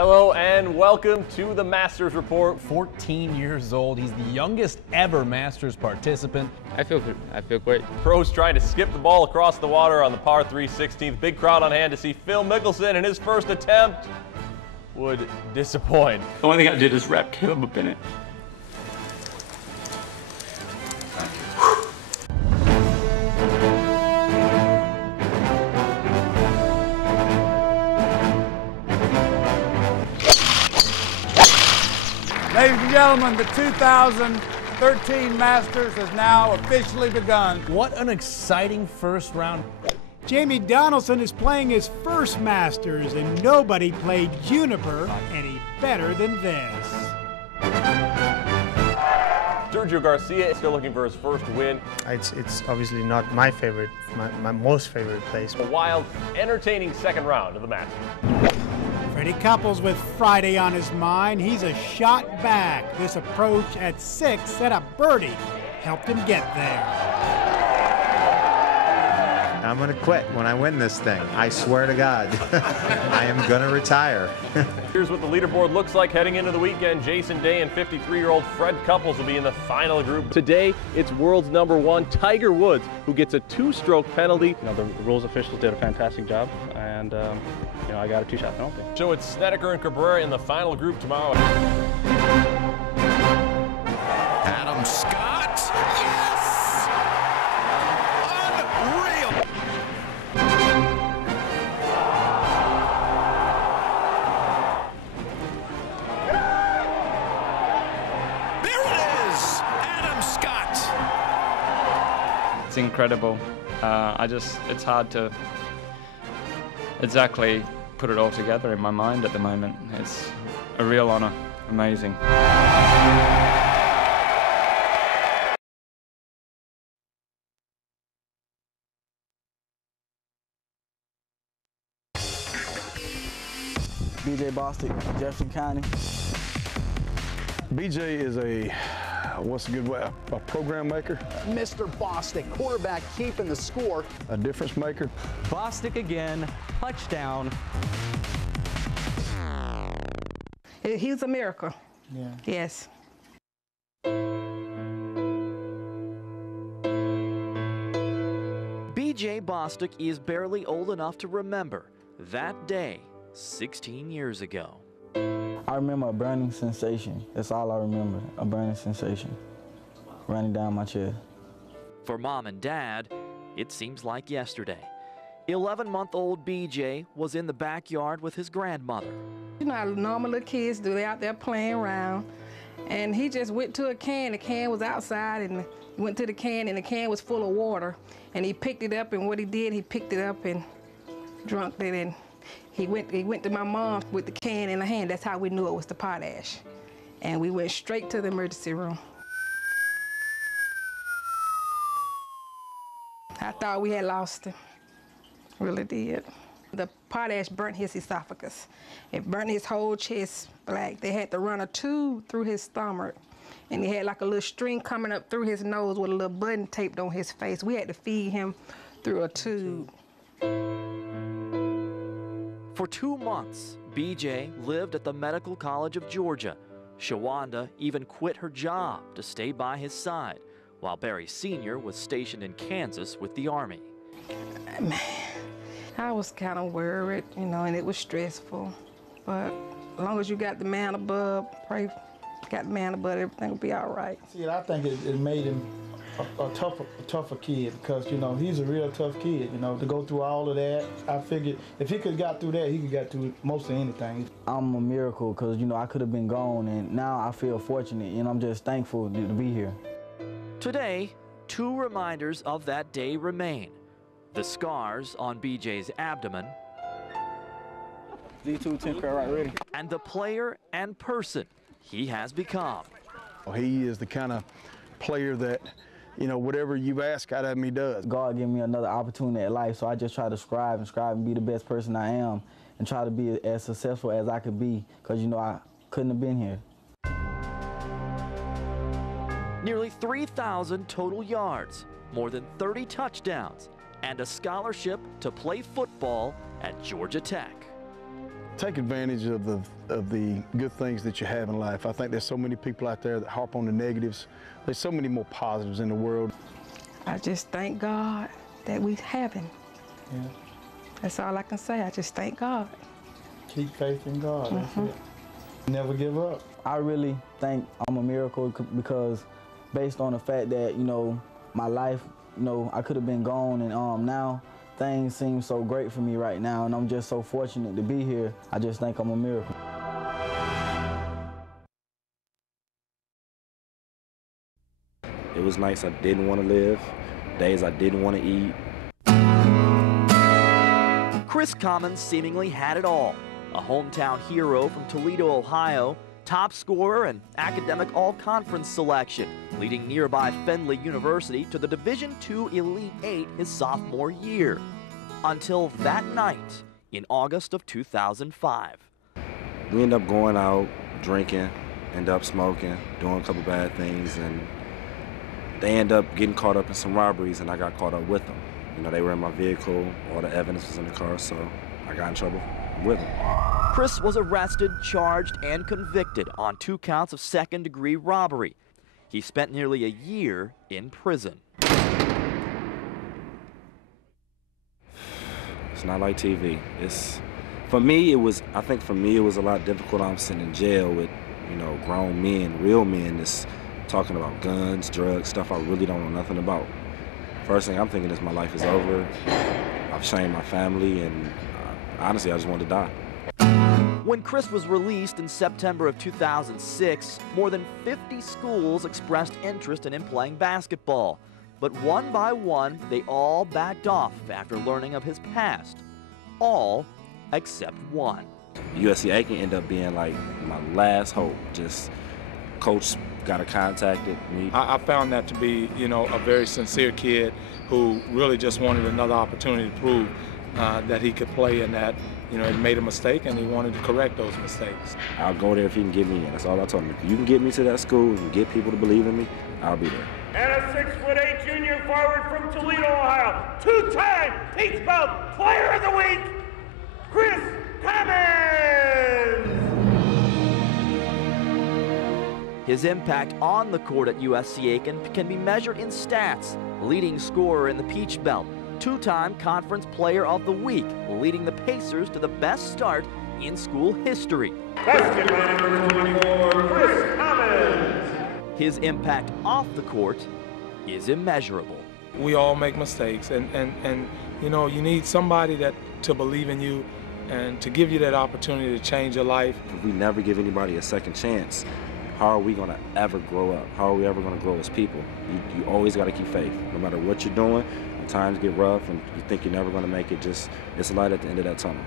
Hello and welcome to the Masters Report. 14 years old, he's the youngest ever Masters participant. I feel great. Pros trying to skip the ball across the water on the par 3 16th. Big crowd on hand to see Phil Mickelson, and his first attempt would disappoint. The only thing I did is wrap Caleb up in it. Ladies and gentlemen, the 2013 Masters has now officially begun. What an exciting first round. Jamie Donaldson is playing his first Masters, and nobody played Juniper any better than this. Sergio Garcia is still looking for his first win. It's obviously not my favorite, my most favorite place. A wild, entertaining second round of the Masters. Freddie Couples with Friday on his mind. He's a shot back. This approach at 6 set up birdie, helped him get there. I'm going to quit when I win this thing. I swear to God. I am going to retire. Here's what the leaderboard looks like heading into the weekend. Jason Day and 53-year-old Fred Couples will be in the final group. Today, it's world's #1, Tiger Woods, who gets a 2-stroke penalty. The rules officials did a fantastic job, and I got a 2-shot penalty. So it's Snedeker and Cabrera in the final group tomorrow. Adam Scott, yes! Unreal! There it is, Adam Scott. It's incredible. It's hard to exactly put it all together in my mind at the moment. It's a real honor. Amazing. BJ Bostic, Jefferson County. BJ is a program maker. Mr. Bostic, quarterback keeping the score. A difference maker. Bostic again, touchdown. He was a miracle. Yeah. Yes. BJ Bostic is barely old enough to remember that day 16 years ago. I remember a burning sensation. That's all I remember, a burning sensation running down my chest. For Mom and Dad, it seems like yesterday. 11-month-old BJ was in the backyard with his grandmother. You know how normal little kids do, they out there playing around. And he just went to a can, the can was outside, and he went to the can, and the can was full of water. And he picked it up, and what he did, he picked it up and drunk it, and he went to my mom with the can in her hand. That's how we knew it was the potash. And we went straight to the emergency room. I thought we had lost him, really did. The potash burnt his esophagus. It burnt his whole chest black. They had to run a tube through his stomach, and he had like a little string coming up through his nose with a little button taped on his face. We had to feed him through a tube. For 2 months, BJ lived at the Medical College of Georgia. Shawanda even quit her job to stay by his side, while Barry Sr. was stationed in Kansas with the Army. Man, I was kind of worried, and it was stressful. But as long as you got the man above, pray, got the man above, everything will be all right. See, I think it made him a tougher kid because, he's a real tough kid, to go through all of that. I figured if he could have got through that, he could got through most of anything. I'm a miracle because, I could have been gone, and now I feel fortunate, and I'm just thankful to be here. Today, 2 reminders of that day remain. The scars on BJ's abdomen, D2 10 pair right ready. And the player and person he has become. He is the kind of player that, whatever you ask out of him, he does. God gave me another opportunity at life, so I just try to strive and be the best person I am and try to be as successful as I could be because, I couldn't have been here. Nearly 3,000 total yards, more than 30 touchdowns, and a scholarship to play football at Georgia Tech. take advantage of the good things that you have in life. I think there's so many people out there that harp on the negatives. There's so many more positives in the world. I just thank God that we have him. Yeah. That's all I can say. I just thank God. Keep faith in God. That's it. Never give up. I really think I'm a miracle because based on the fact that, you know, my life, you know, I could have been gone, and now things seem so great for me right now, and I'm just so fortunate to be here. I just think I'm a miracle. It was nights I didn't want to live, days I didn't want to eat. Chris Commons seemingly had it all. A hometown hero from Toledo, Ohio, top scorer and academic all-conference selection, leading nearby Findlay University to the Division II Elite Eight his sophomore year. Until that night in August of 2005. We end up going out, drinking, end up smoking, doing a couple bad things, and they end up getting caught up in some robberies, and I got caught up with them. You know, they were in my vehicle, all the evidence was in the car, so I got in trouble with them. Chris was arrested, charged, and convicted on 2 counts of second-degree robbery. He spent nearly a year in prison. It's not like TV. For me, I think for me, it was a lot difficult. I'm sitting in jail with, you know, grown men, real men that's talking about guns, drugs, stuff I really don't know nothing about. First thing I'm thinking is my life is over. I've shamed my family, and honestly, I just wanted to die. When Chris was released in September of 2006, more than 50 schools expressed interest in him playing basketball. But one by one, they all backed off after learning of his past. All except one. USC Aiken ended up being like my last hope. Just coach got contacted me. I found that to be, you know, a very sincere kid who really just wanted another opportunity to prove that he could play, and that, you know, he made a mistake and he wanted to correct those mistakes. I'll go there if he can get me in. That's all I told him. If you can get me to that school and get people to believe in me, I'll be there. And a 6'8" junior forward from Toledo, Ohio, two-time Peach Belt Player of the Week, Chris Commons! His impact on the court at USC Aiken can be measured in stats. Leading scorer in the Peach Belt, 2-time Conference Player of the Week, leading the Pacers to the best start in school history. Basket man number 24, Chris Commons! His impact off the court is immeasurable. We all make mistakes, and you know, you need somebody to believe in you and to give you that opportunity to change your life. If we never give anybody a second chance, how are we going to ever grow up? How are we ever going to grow as people? You always got to keep faith. No matter what you're doing, when times get rough and you think you're never going to make it, it's a light at the end of that tunnel.